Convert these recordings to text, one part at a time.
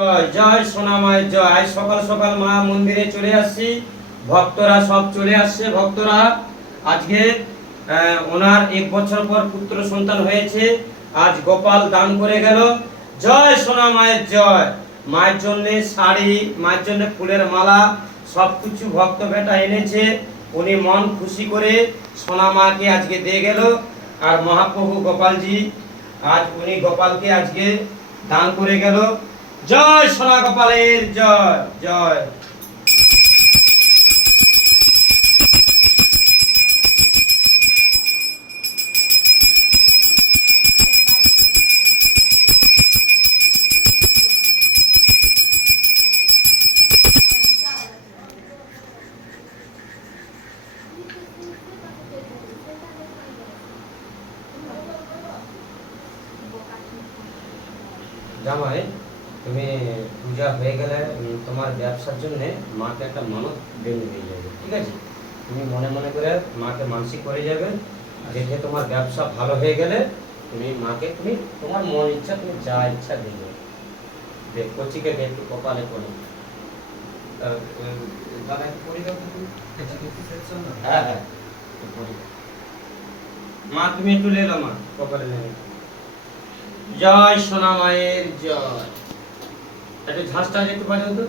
জয় জয় সোনা মায়ের জয়। আজ সকাল সকাল মা মন্দিরে চলে আসছি, ভক্তরা সব চলে আসছে। ভক্তরা আজকে ওনার 1 বছর পর পুত্র সন্তান হয়েছে, আজ গোপাল দান করে গেল। জয় সোনা মায়ের জয়। মায়ের জন্য শাড়ি, মায়ের জন্য ফুলের মালা সব কিছু ভক্ত বেটা এনেছে। উনি মন খুশি করে সোনা মাকে আজকে দিয়ে গেল। আর মহাপ্রভু গোপালজি আজ উনি গোপালকে আজকে দান করে গেল। জয় সোনা গোপালের জয় জয়। জামাই, তুমি পূজা হয়ে গেলে তোমার ব্যবসার জন্য মাকে একটা মানত বেঁধে দিয়ে যাবে, ঠিক আছে? তুমি মনে মনে করে মাকে মানসিক করে যাবে, দেখে তোমার ব্যবসা ভালো হয়ে গেলে তুমি মাকে তুমি তোমার মন ইচ্ছা তুমি যা ইচ্ছা দিবে। দেখ কচিকে একটু কপালে করে হ্যাঁ হ্যাঁ মা তুমি একটু লে মা কপালে নেবে। জয় সোনা মায়ের জয়। একটু ঝাঁসটা একটু বাজাও তো।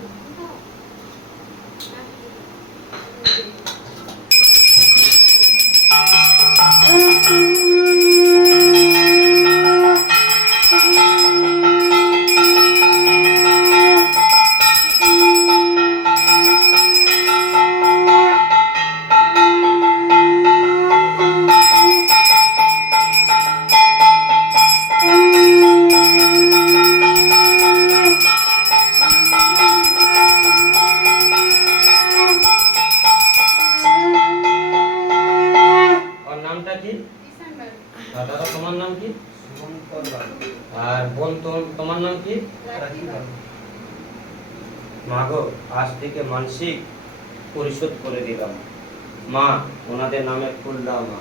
দাদা তোমার নাম কি? আর বোন তোমার নাম কি? মা গো, আজ থেকে মানসিক পরিশোধ করে দিলাম। মা ওনাদের নামে ফুল দাও মা।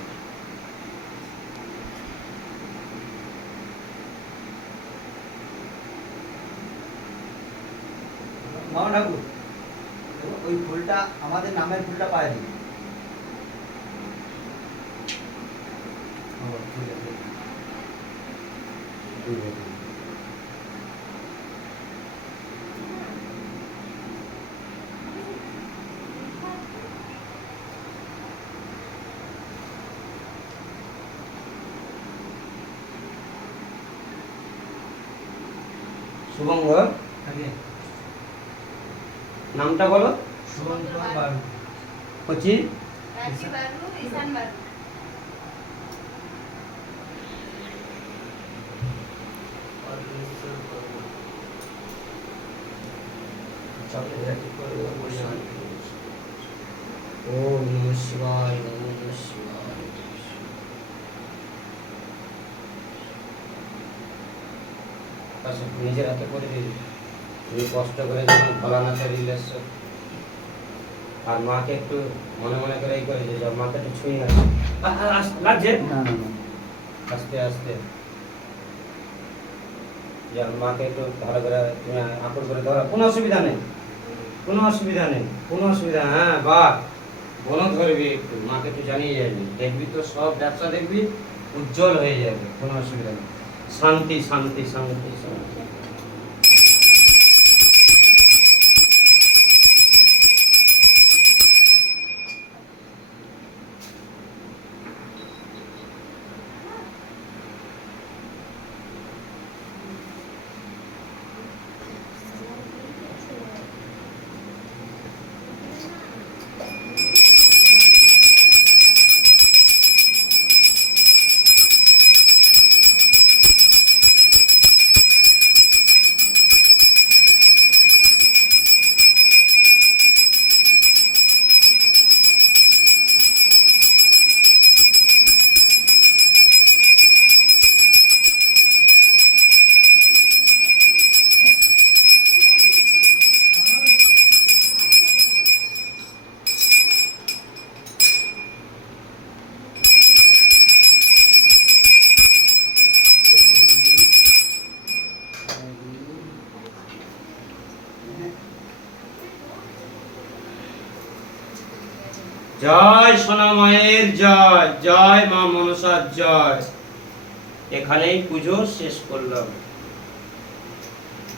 মা ঠাকুর, ওই ফুলটা আমাদের নামের ফুলটা পায় দিন। শুভঙ্গ, নামটা বলো। শুভঙ্কর বাবু। কচি রাজি বাবু, ঈশান বাবু। ওম নমঃ শিবায়, ওম নমঃ শিবায়। আচ্ছা নিজের হাতে করে দিবি, তুমি কষ্ট করে যখন ভোলানাথের রিলেশন। আর মাকে একটু মনে মনে করে এই করে যে মাকে একটু ছুঁয়ে লাগছে না না না, আস্তে আস্তে। যে মাকে একটু ভালো করে তুমি আঁকড় করে ধরো, কোনো অসুবিধা নেই, কোনো অসুবিধা নেই, কোনো অসুবিধা। হ্যাঁ বাহ, বনো ধরবি একটু, মাকে একটু জানিয়ে যাবি, দেখবি তো সব ব্যবসা দেখবি উজ্জ্বল হয়ে যাবে, কোনো অসুবিধা নেই। শান্তি শান্তি শান্তি শান্তি। জয় সোনা মায়ের জয়, জয় মা মনসার জয়। এখানেই পুজো শেষ করলাম।